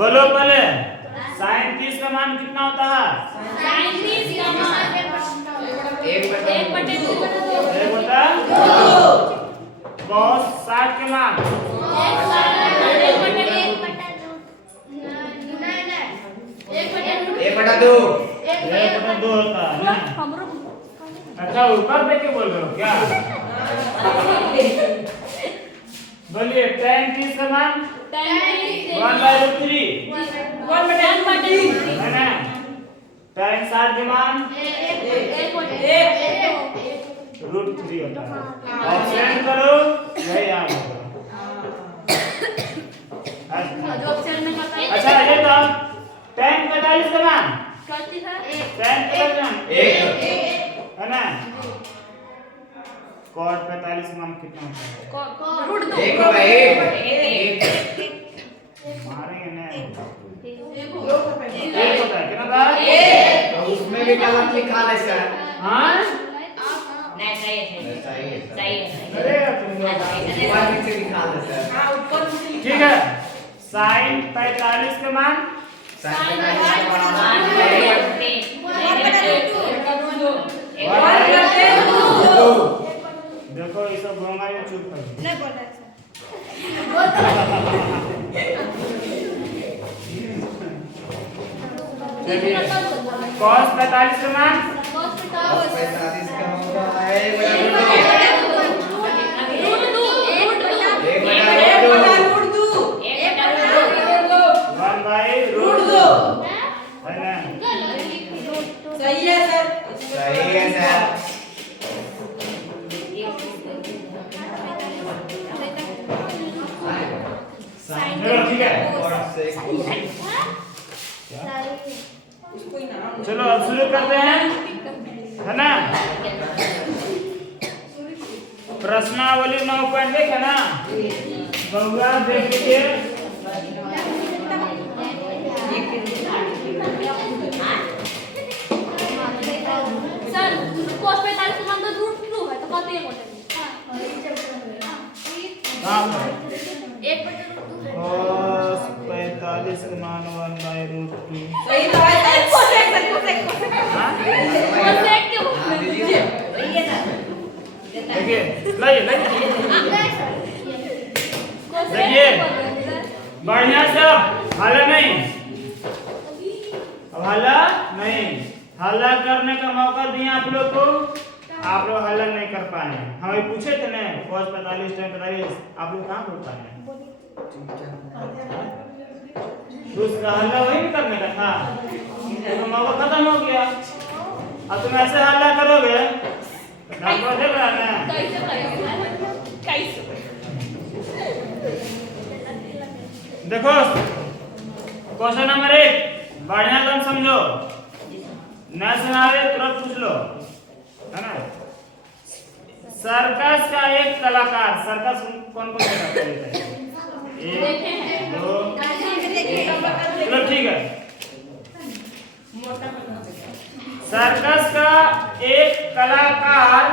बोलो पहले sin 30 का मान कितना होता है? sin 30 का मान 1/2 cos 60 के मान 1/2 होता है ना? अच्छा ऊपर देख के बोल रहे हो क्या? बोलिए tan 30 का मान 1/3 है ना? tan 60 के मान √3 होता है। ऑप्शन करो यही आ होगा। अच्छा ये तो tan 45 का मान tan 45 का मान 1 है ना? cos 45 का मान कितना होता है? मारेंगे ना एक होता है कितना था? उसमें भी गलत लिखा है सर। हाँ नहीं सही है अरे तुम लोग ऊपर नीचे लिखा है सर। ठीक है sin 45 का मान देखो ये सब घोंगा ये चुप कर नहीं बोल रहा है चलिए cos 45 का मान 45 का होगा 1/√2 है ना? सही है सर। सही है सर। चलो ठीक है चलो अब शुरू करते हैं है ना? प्रश्नावली 9 है ना? बहुआ देख लीजिए सर cos 45 का मान तो √2 है तो कते है कहाँ पर? 1/2 cos 45 का मान 1/√2 सही तो है सर। हाँ? cosec क्यों देखिए लाइए देखिए बढ़िया से हल्ला नहीं अब हल्ला नहीं हल्ला करने का मौका दिए आप लोग को आप लोग हल्ला नहीं कर पाए हमें पूछे थे ना cos 45 tan 45 आप लोग कहाँ बोल पाए तो उसका हल्ला वही नहीं करने का था तो मौका खत्म हो गया अब तुम ऐसे हल्ला करोगे डॉक्टर देख रहा है ना कैसे देखो क्वेश्चन नंबर 1 बढ़िया से समझो न सुनावे तुरंत पूछ लो है ना? सर्कस का एक कलाकार सर्कस कौन कौन से करता है? 1 2 चलो ठीक है सर्कस का एक कलाकार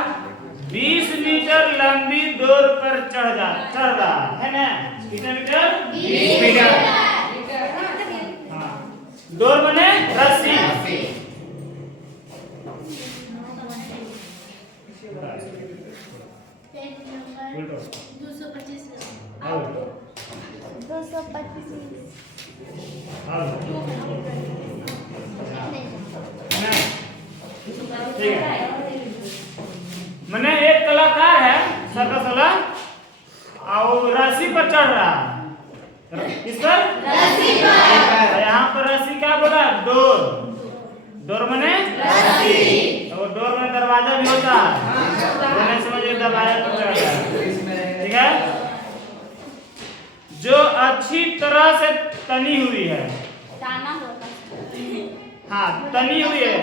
20 मीटर लंबी डोर पर चढ़ रहा है ना? कितने मीटर? 20 मीटर। हाँ डोर बने रस्सी उल्टो 225 हाँ उल्टो 225 हाँ ठीक है। मैंने एक कलाकार है सर्कस वाला और रस्सी पर चढ़ रहा है। किस पर? रस्सी पर। यहाँ पर रस्सी क्या बोला? डोर। डोर मने रस्सी। और डोर में दरवाजा भी होता है। मैंने समझिए दरवाजा पर चढ़ रहा है। ठीक है? जो अच्छी तरह से तनी हुई है। ताना होता। हाँ, तनी हुई है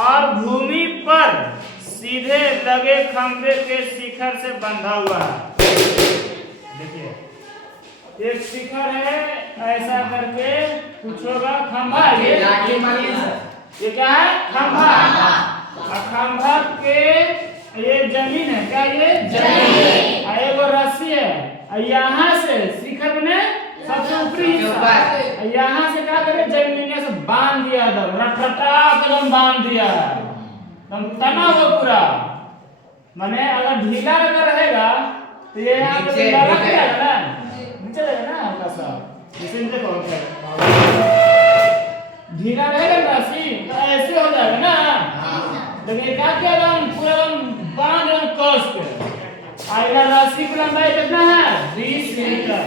और भूमि पर सीधे लगे खंभे के शिखर से बंधा हुआ है। देखिए, एक शिखर है ऐसा करके कुछ होगा खंभा। ये क्या है? खंभा। और खंभा के ये जमीन है। क्या ये? जमीन। और एक रस्सी है। और यहाँ से शिखर में सबसे ऊपरी हिस्सा यहाँ से क्या करे? जमीन से बांध दिया एकदम रटरटा एकदम बांध दिया एकदम तना हुआ पूरा। माने अगर ढीला अगर रहेगा तो ये यहाँ पे ढीला रख जाएगा ना, नीचे रहेगा ना हल्का सा। जैसे नीचे कौन ढीला रहेगा ना रस्सी तो ऐसे हो जाएगा ना। लेकिन क्या किया एकदम पूरा एकदम बांध एकदम कस के। और रस्सी की लंबाई कितना है? 20 मीटर।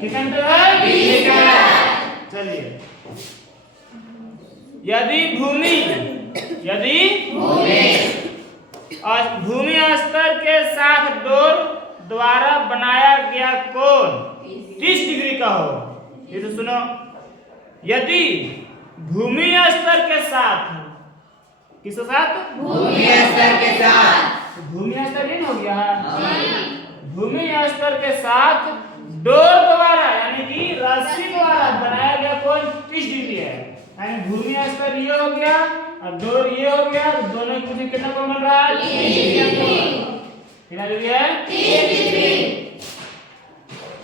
कितना मीटर है? 20 मीटर। चलिए, यदि भूमि स्तर के साथ डोर द्वारा बनाया गया कोण 30 डिग्री का हो। ये तो सुनो, यदि भूमि स्तर के साथ, किसके साथ? भूमि स्तर के साथ। भूमि स्तर नहीं हो गया है? भूमि स्तर के साथ डोर द्वारा यानी कि रस्सी द्वारा बनाया गया कोण 30 डिग्री है। यानी भूमि स्तर ये हो गया और डोर ये हो गया, दोनों के बीच कितना कोण बन रहा है? 30 डिग्री। कितना डिग्री है? 30 डिग्री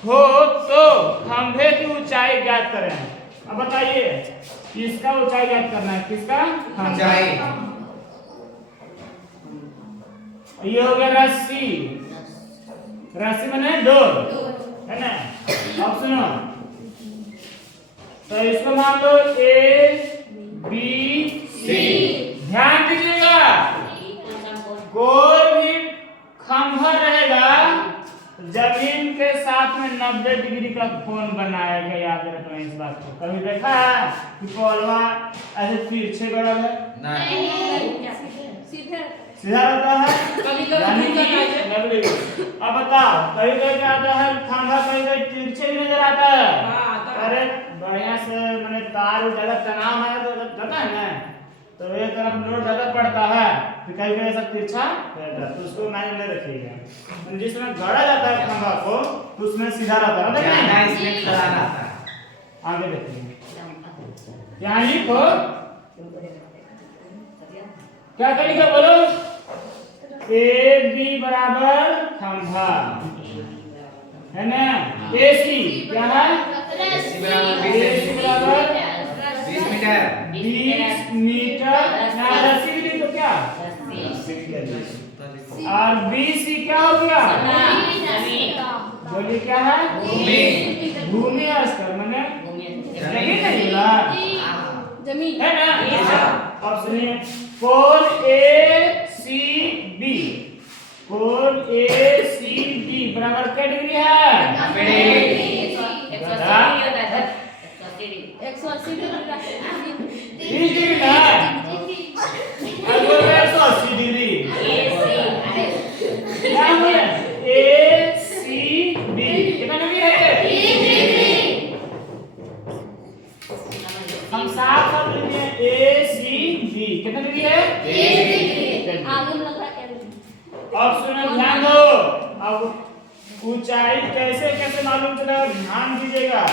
हो तो खंभे की ऊंचाई ज्ञात करें। अब बताइए किसका ऊंचाई ज्ञात करना है? किसका? ऊंचाई। ये हो गया रस्सी। रस्सी माने डोर है ना। अब सुनो, तो इसको मान लो A B C। ध्यान दीजिएगा, कोई भी खंभा रहेगा जमीन के साथ में 90 डिग्री का कोण बनाएगा। याद रखना इस बात को। कभी देखा है कि पोलवा ऐसे तिरछे गड़ल है? नहीं, सीधे सीधा रहता है। यानी कि नबली। अब बताओ, कहीं कहीं क्या आता है खंभा, कहीं कहीं तिरछे भी नजर आता है। अरे बढ़िया से मैंने तार ज्यादा तनाव है तो जाता है ना, तो एक तरफ लोड ज्यादा पड़ता है तो कहीं कहीं ऐसा तिरछा रहता है, तो उसको माइंड में रखिएगा। जिस समय गड़ा जाता है खंभा को तो उसमें सीधा रहता है। इसमें खड़ा रहता है। आगे देखिए, यहाँ लिखो क्या तरीका बोलो? ए बी बराबर खंभा है ना। ए सी क्या है? ए सी बराबर 20 मीटर। 20 मीटर। ना रस्सी भी तो क्या? और बी सी क्या हो गया? बोलिए क्या है? भूमि स्तर माने जमीन नहीं ना, जमीन है ना। अब सुनिए, कोण ACB, कोण ACB बराबर क्या डिग्री है? 180 डिग्री। 30 डिग्री ना। अगर 180 डिग्री क्या है? ACB कितना डिग्री है? 30 डिग्री। हम साफ कर लेंगे ACB कितना डिग्री है? 30 डिग्री। आगे लग रहा है। अब सुनो, ध्यान दो। अब ऊंचाई कैसे कैसे मालूम चलेगा? ध्यान दीजिएगा।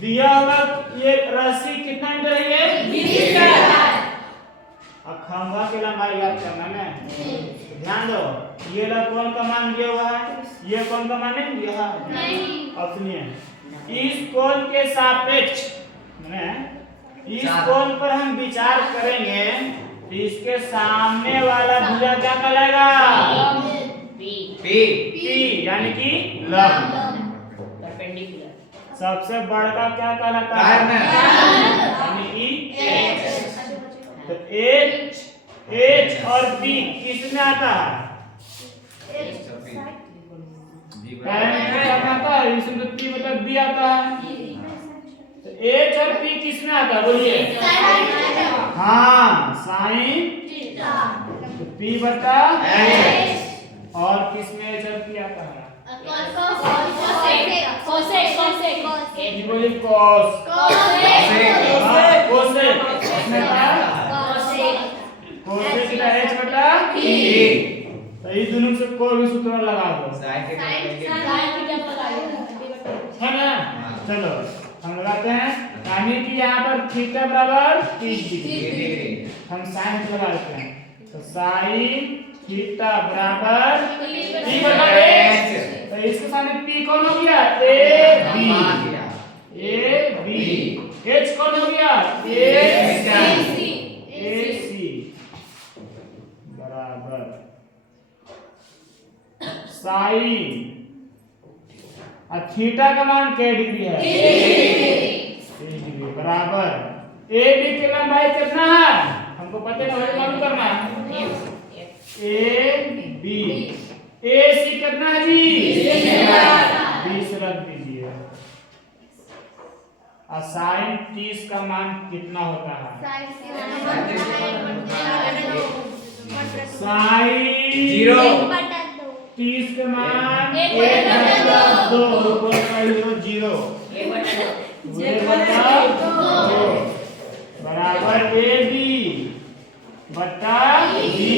दिया होगा ये रस्सी कितना मीटर है? ये 20 मीटर। अब खंभा की लंबाई याद करना है। ध्यान दो, ये ला कौन का मान दिया हुआ है, ये कौन का मान नहीं दिया है? नहीं। अब सुनिए, इस कोण के सापेक्ष इस कोण पर हम विचार करेंगे तो इसके सामने वाला भुजा क्या कहलाएगा? पी पी यानी कि लंब। परपेंडिकुलर सबसे बड़ा क्या कहलाता है? कर्ण यानी कि तो एच और पी किस में आता है? आता है, इसमें तो पी मतलब बी आता है। तो एच और पी किस में आता है बोलिए? हाँ, साइन तो पी बटा एच। और किस में एच और पी आता है? बोलिए कॉस। हाँ, कोसेक। इसमें क्या है? कोसेक का एच बटा पी तो ये दोनों से कोई भी सूत्र लगा दो, है ना? चलो हम लगाते हैं, यानी कि यहाँ पर थीटा बराबर 30 डिग्री। हम साइन लगा देते हैं, तो साइन थीटा बराबर पी बटा एच। तो इसके सामने पी कौन हो गया? A B. एच कौन हो गया? ए सी बराबर साइन और थीटा का मान क्या डिग्री है? 30 डिग्री बराबर ए बी की लंबाई कितना है हमको पता है, वही मालूम करना है। ए बी ए सी कितना है जी? 20 रख दीजिए। और साइन 30 का मान कितना होता है? साइन 30 का मान 1/2 ऊपर का 0 बराबर ए बी बटा बी।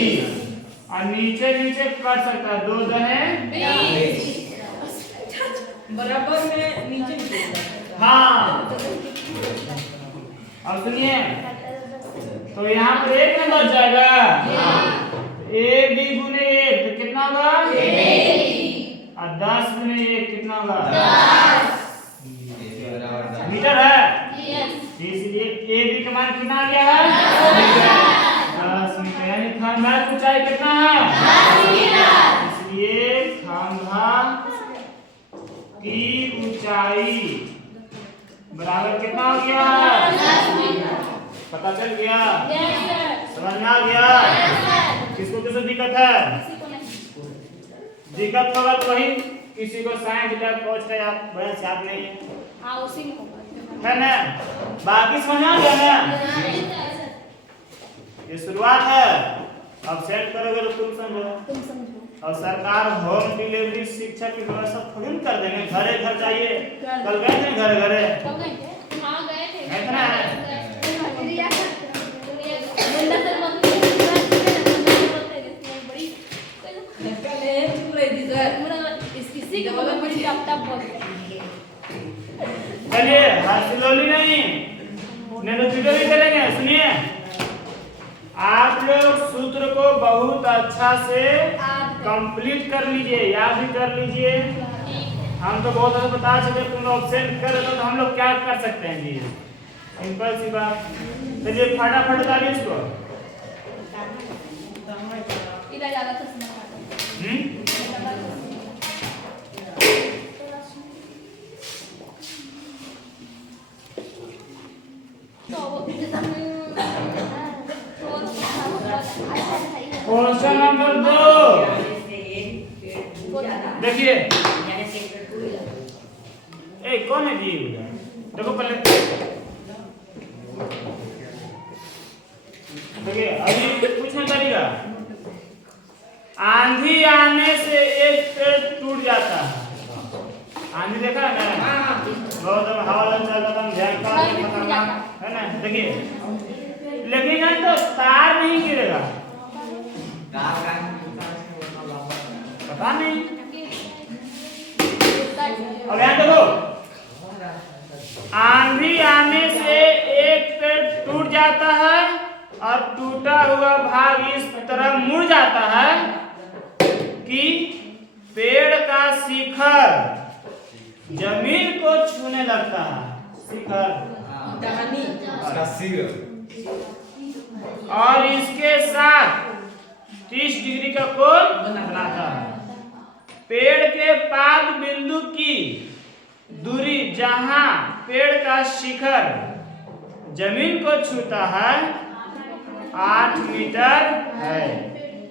और नीचे नीचे कर सकता है, 2 दहे बराबर में नीचे हाँ। अब सुनिए, तो यहाँ पर एक नंबर जाएगा। ए बी गुने 1 तो कितना होगा? और 10 गुने 1 कितना होगा? 10 मीटर है। इसलिए ए बी का मान कितना आ गया है? 10 मीटर। यानी खंभा की ऊंचाई कितना है? इसलिए खंभा की ऊंचाई बराबर कितना हो गया? पता चल गया? समझ में आ गया? किसको किसको दिक्कत है? दिक्कत होगा तो वही किसी को साइंस का कोच का आप बड़ा याद नहीं है ना? बाकी समझ आ गया ना? ये शुरुआत है, अब सेट करोगे तो तुम समझो। और सरकार होम डिलीवरी शिक्षा की व्यवस्था थोड़ी कर देंगे, घरे घर जाइए। कल गए थे घरे घरे? गए थे ना? चलिए हंसलोली नहीं वीडियो भी करेंगे। सुनिए, आप लोग सूत्र को बहुत अच्छा से कंप्लीट कर लीजिए, याद भी कर लीजिए। हम तो बहुत अच्छा बता चुके, तुम लोग ऑब्सेंट कर रहे हो तो हम लोग क्या कर सकते हैं जी? सिंपल सी बात। चलिए फटाफट डालिए इसको। क्वेश्चन नंबर 2 देखिए। कौन है जी? देखो पहले देखिए, अभी पूछना करेगा। आंधी आने से एक पेड़ टूट जाता है। आंधी देखा है ना? बहुत हवा चलता है ना? देखिए, लेकिन यहाँ तो तार नहीं गिरेगा, पता नहीं। अब यहाँ देखो, आंधी आने से एक पेड़ टूट जाता है और टूटा हुआ भाग इस तरह मुड़ जाता है कि पेड़ का शिखर जमीन को छूने लगता है। शिखर और इसके साथ 30 डिग्री का कोण बनाता है। पेड़ के पाद बिंदु की दूरी जहां पेड़ का शिखर जमीन को छूता है 8 मीटर है।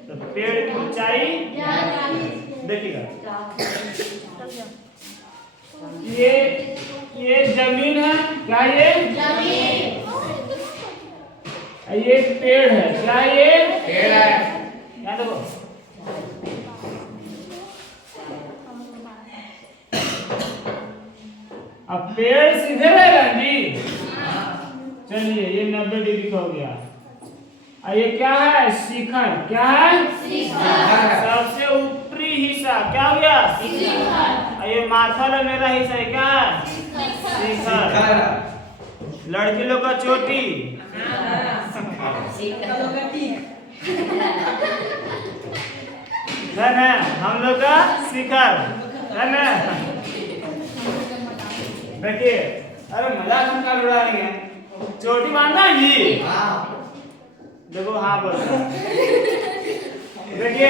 तो पेड़ की ऊंचाई देखिएगा, ये जमीन है, क्या ये पेड़ है, क्या ये पेड़ है। यहाँ देखो, अब पेड़ सीधे रहेगा जी। चलिए ये 90 डिग्री का हो गया। और ये क्या है? शिखर। क्या है? सबसे ऊपरी हिस्सा क्या हो गया? और ये माथा वाला मेरा हिस्सा है, क्या है? शिखर। लड़की लोग का चोटी, है ना? हम लोग का शिखर, है ना? देखिए, अरे मजाक हम क्या उड़ा रहे हैं? चोटी बांधना है जी। देखो हाँ बोल रहा है। देखिए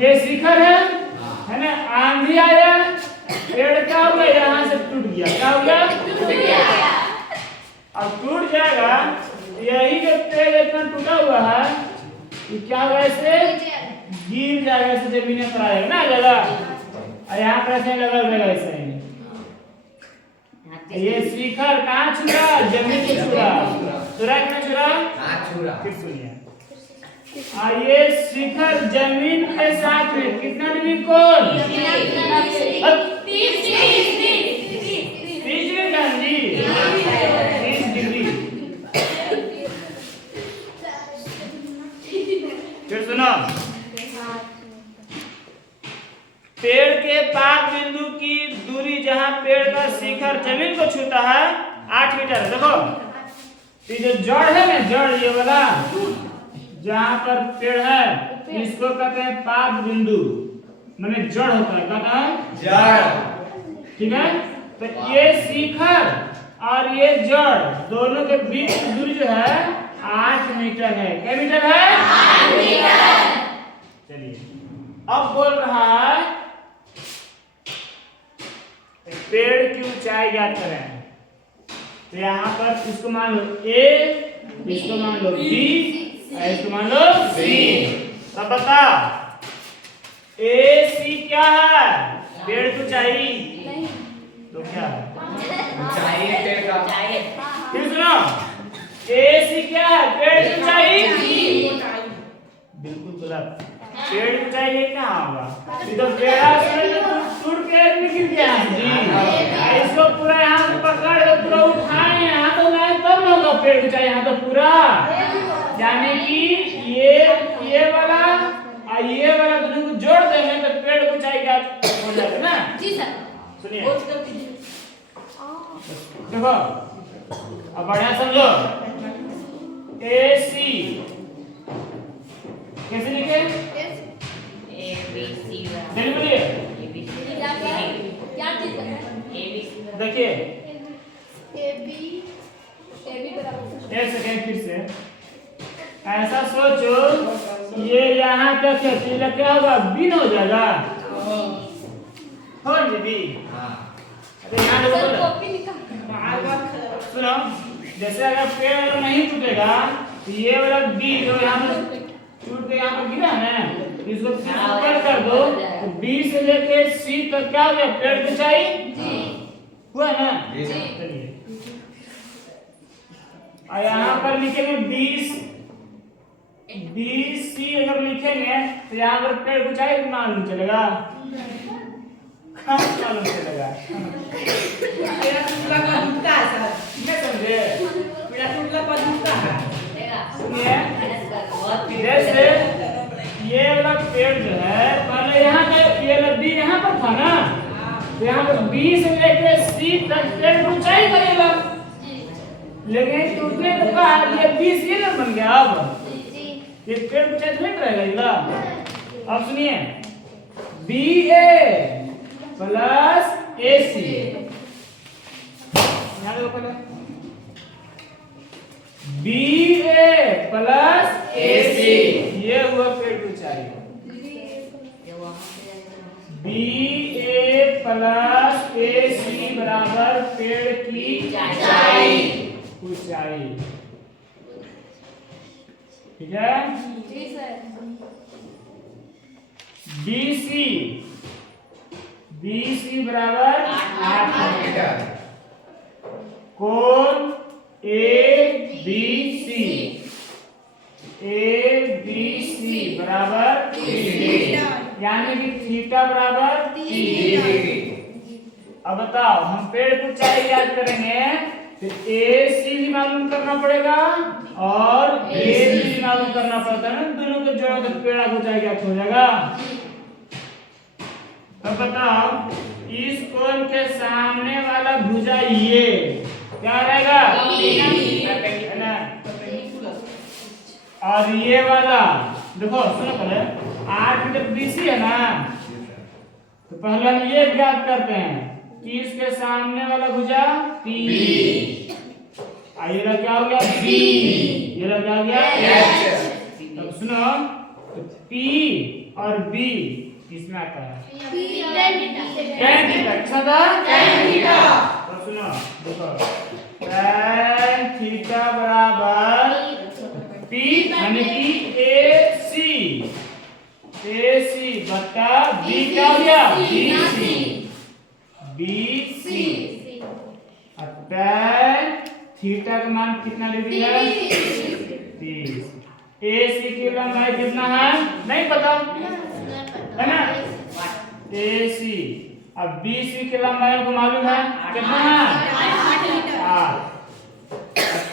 ये शिखर है ना? आंधी आया, पेड़ क्या हुआ? यहाँ से टूट गया। क्या हो गया? अब टूट जाएगा। यही जो पेड़ इतना टूटा हुआ है, ये क्या होगा? ऐसे गिर जाएगा, ऐसे जमीन पर आएगा ना जगह, और यहाँ पर ऐसे लगा रहेगा ऐसे ही। ये शिखर कहाँ छुरा? जमीन को छुरा। छुरा कितना छुरा? फिर सुनिए, और ये शिखर जमीन के साथ में कितना डिग्री कोण? 30 डिग्री का जी, 30 डिग्री। फिर सुनो, पेड़ के पाद बिंदु की दूरी जहां पेड़ का शिखर जमीन को छूता है 8 मीटर है। देखो ये जो जड़ है ना, जड़ ये वाला जहां पर पेड़ है, इसको कहते हैं पाद बिंदु, माने जड़ होता है। कहता है जड़, ठीक है? तो ये शिखर और ये जड़ दोनों के बीच की दूरी जो है 8 मीटर है। क्या मीटर है? 8 मीटर। चलिए अब बोल रहा है पेड़ की ऊंचाई ज्ञात करें। तो यहाँ पर इसको मान लो A, इसको मान लो B, इसको मान लो C। तब बता AC क्या है? पेड़ की ऊंचाई। तो क्या है? ऊंचाई पेड़ का। फिर सुनो, AC क्या है? पेड़ की ऊंचाई। बिल्कुल गलत। पेड़ की ऊंचाई ये कहाँ होगा? ये तो पेड़ा से टूट के निकल गया जी। इसको पूरा यहाँ से पकड़ के पूरा उठाए यहाँ तो लाए तब ना होगा पेड़ की ऊंचाई। यहाँ तो पूरा, यानी कि ये वाला और ये वाला दोनों को जोड़ देंगे तो पेड़ की ऊंचाई क्या हो जाएगा ना जी सर। सुनिए, देखो अब बढ़िया समझो। AC कैसे लिखे? जल्दी बोलिए। क्या चीज है? देखिए AB एक सेकेंड फिर से ऐसा सोचो, ये यहाँ तक है तो ये क्या होगा? बिन हो जाएगा। हो जी। अरे यहाँ देखो सर तो कॉपी निकाल। सुनो, जैसे अगर पेड़ नहीं टूटेगा तो ये वाला B जो यहाँ पर टूट के यहाँ पर गिरा है ना, इसको ऊपर कर दो तो B से लेके C तक क्या हो गया? पेड़ की ऊंचाई हुआ ना? चलिए और यहाँ पर लिखेंगे 20 BC अगर लिखेंगे तो यहाँ पर पेड़ की ऊंचाई मालूम चलेगा? मालूम चलेगा? नहीं समझे? जैसे ये वाला पेड़ जो है पहले यहाँ का ये लड्डी यहाँ पर था ना, तो यहाँ पर B से लेके C तक पेड़ की ऊंचाई करेगा। लेकिन टूटने के बाद ये BC ना बन गया। अब ये पेड़ की ऊंचाई नहीं रहेगा। अब सुनिए, BA प्लस AC, यहाँ देखो पहले BA प्लस AC ऊंचाई। ठीक है। जी सर। BC BC बराबर 8 मीटर। कोण ABC बराबर 30, यानी कि थीटा बराबर 30 डिग्री। अब बताओ हम पेड़ की ऊंचाई याद करेंगे तो AC भी मालूम करना पड़ेगा और AB भी मालूम करना पड़ता है ना, दोनों को जोड़ा तो पेड़ की ऊंचाई क्या हो जाएगा। अब बताओ इस कोण के सामने वाला भुजा ये क्या रहेगा, है ना। और ये वाला देखो सुनो पहले 8 मीटर BC है ना, तो पहले हम ये ज्ञात करते हैं कि इसके सामने वाला भुजा P, ये क्या हो गया B, ये क्या हो गया H। अब सुनो तो P और B किसमें आता है, tan थीटा। किसमें था, tan थीटा। तो सुनो देखो tan थीटा बराबर P यानी कि AC बटा B क्या हो गया BC। अब tan थीटा का मान कितना डिग्री है, 30। AC की लंबाई कितना है नहीं पता है ना, AC। अब BC की लंबाई को मालूम है कितना है 8।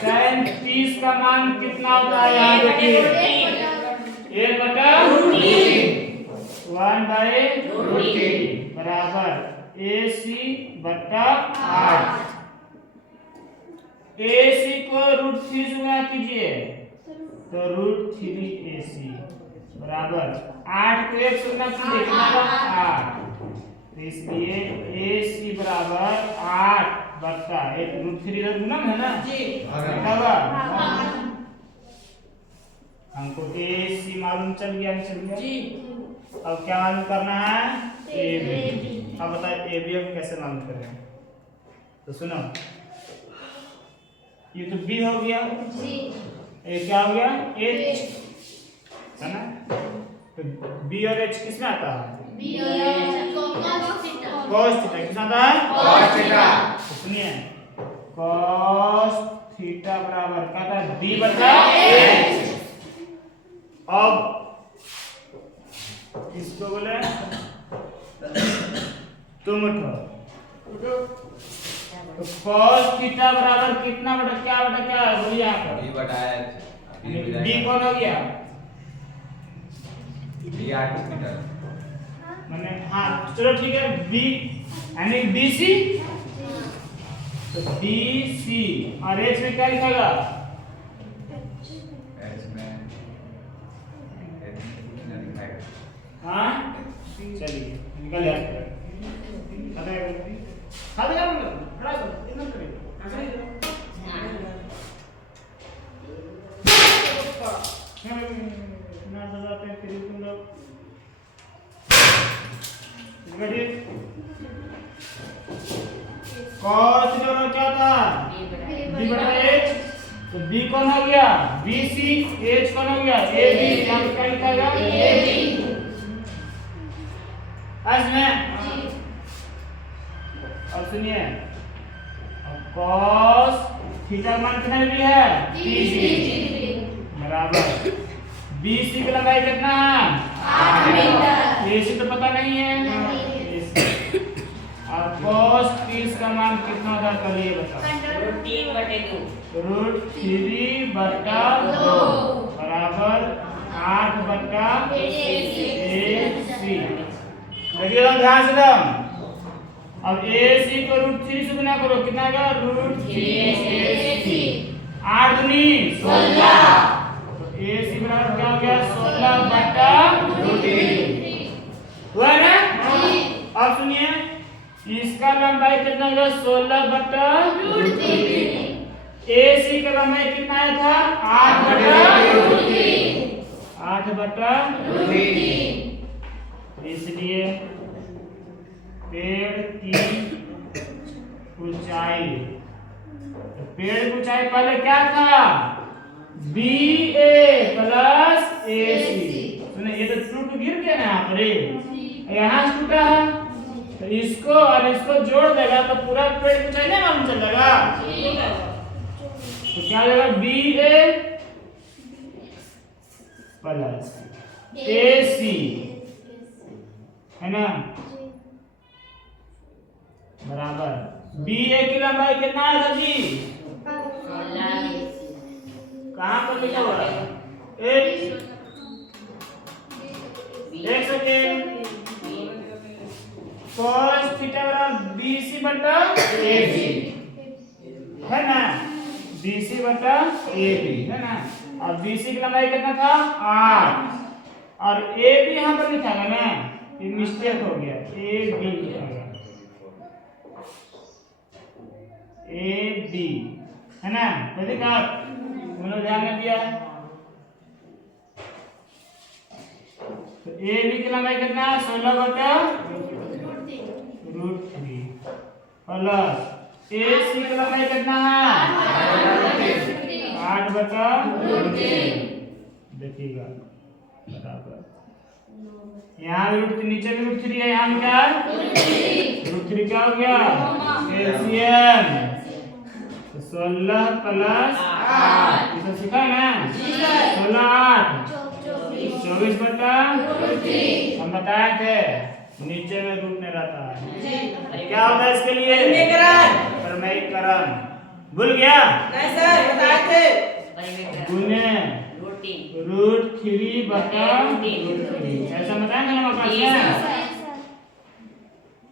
tan 30 का मान कितना होता है, यहाँ देखिए 1/√3 बराबर AC बटा 8। AC को √3 से गुणा कीजिए तो √3AC बराबर 8 को 1 से गुणा कीजिए कितना होगा 8। तो इसलिए AC बराबर 8 बटा 1 √3 इधर गुना है ना जी। हमको AC मालूम चल गया जी। अब क्या मालूम करना है AB। अब बताइए AB हम कैसे मालूम करें, तो सुनो ये तो B हो गया जी, ये क्या हो गया H है ना। तो B और H किसमें आता है, cos थीटा। किसमें आता है, cos थीटा। तो सुनिए cos थीटा बराबर क्या था B बटा H। अब इसको बोले तुम उठो, तो cos थीटा बराबर कितना बटा क्या है बोलिए यहाँ पर B बटा H। B कौन हो गया B 8 मीटर। मैंने हाँ चलो ठीक है B यानी BC, तो BC और H में क्या लिखेगा, H में कितना दिखाएगा, हाँ चलिए निकल जाए खड़ा करो इतना करिए ना सजाते हैं फिर तुम लोग cos थीटा क्या था B बटा H। तो B कौन हो गया BC, H कौन हो गया AB। यहाँ पे क्या लिखा गया AB। में अब सुनिए अब cos थीटा मान कितना डिग्री है 30 डिग्री बराबर BC की लंबाई कितना है 8 मीटर। AC तो पता नहीं है और cos 30 का मान कितना होगा चलिए बताओ, √3 बटा 2 बराबर 8 बटा AC। देखिए ध्यान से दम। अब AC को √3 से गुना करो कितना आएगा √3AC। 8 दूनी 16। तो AC बराबर क्या हो गया 16 बटा √3 हुआ ना। अब सुनिए इसका लंबाई कितना होगा 16 बटा √3। AC का लंबाई कितना आया था 8 बटा √3। इसलिए पेड़ की ऊंचाई तो पेड़ की ऊंचाई पहले क्या था, BA प्लस AC। सुने ये तो टूट गिर गया ना यहाँ पर, यहाँ से टूटा है, तो इसको और इसको जोड़ देगा तो पूरा पेड़ की ऊंचाई नहीं मालूम चल जाएगा। तो क्या हो जाएगा, BA प्लस AC है ना, बराबर BA की लंबाई कितना है सर जी, कहाँ पर लिखा हुआ है, एक सेकेंड, cos थीटा बराबर BC बटा AB है ना, BC बटा AB है ना, और BC की लंबाई कितना था 8, और AB यहाँ पर लिखा है ना, ये मिस्टेक हो गया, AB लिखा गया, AB है ना, तो देखा उन्होंने ध्यान में दिया। तो AB की लंबाई कितना है 16 बटा √3 प्लस AC की लंबाई कितना है 8 बटा √3, देखिएगा बराबर, यहाँ भी √3, नीचे भी √3 है, यहाँ क्या है √3, क्या हो गया एलसीएम, तो 16 प्लस 8 इसे सीखा है ना, 16 8 24 बटा √3, हम बताए थे नीचे में रूट नहीं रहता है, क्या होता है इसके लिए क्रमैकरण, भूल गया नहीं सर बताए थे, गुने √3 बटा √3, ऐसा बताया ना आपका,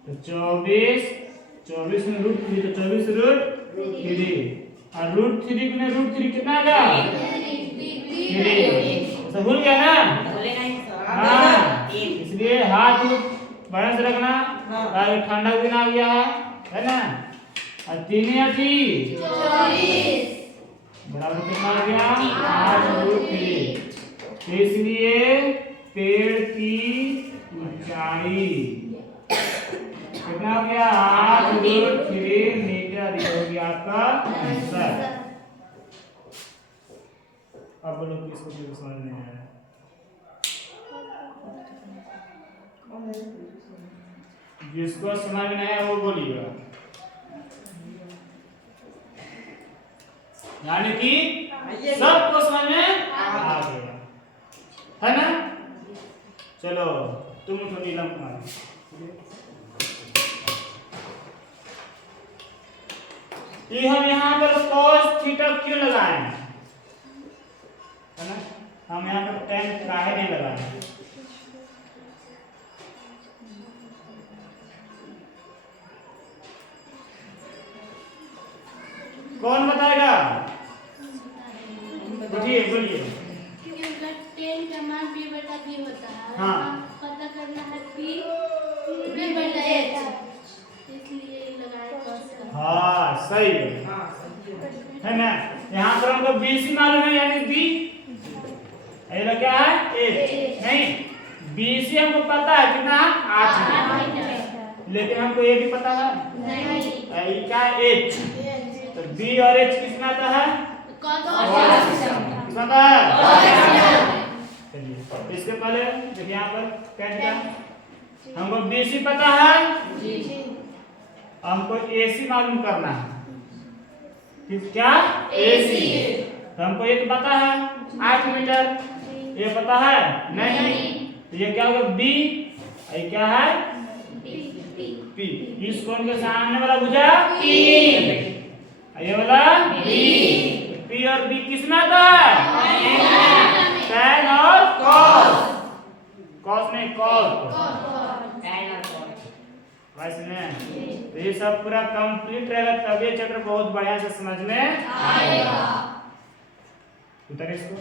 तो 24 में √3 तो 24 √3, और √3 गुने √3 कितना आ गया 3, ऐसा भूल गया ना, हाँ, इसलिए हाथ बढ़िया से रखना, ठंडा भी ना आ गया है ना, और 3 या 3 बराबर कितना आ गया 8√3, इसलिए पेड़ की ऊंचाई कितना हो गया 8√3 मीटर, ये हो गया आपका आंसर। अब बोलो किसको किसको समझ में आया, जिसको समझ में आया वो बोलिएगा, यानी कि सबको समझ में आ गया है ना। चलो तुम उठो नीलम कुमार, ये हम यहाँ पर cos थीटा क्यों लगाए हैं, है ना, हम यहाँ पर tan काहे नहीं लगाए, कौन बताएगा, बोलिए बोलिए, क्योंकि उसका 10 का मान b बटा b होता है, हाँ, पता करना है b बटा h, इसलिए लगाया cos का, हाँ सही है ना, यहाँ पर हमको BC मालूम है, यानी B ये क्या है H, नहीं BC हमको पता है कितना 8, लेकिन हमको ये भी पता है नहीं, क्या H, तो B और H किसमें आता है किसमें आता है, चलिए इसके पहले देखिए यहाँ पर क्या दिया, हमको BC पता है, हमको AC मालूम करना है, क्या AC, तो हमको ये तो पता है 8 मीटर, ये पता है नहीं, तो ये क्या होगा B, ये क्या है P, इस कोण के सामने वाला भुजा P, ये वाला B, P और B किसमें आता है tan और cos नहीं cos, वैसे में तो ये सब पूरा कंप्लीट रहेगा, तब ये चैप्टर बहुत बढ़िया से समझ में आएगा। उतारे इसको।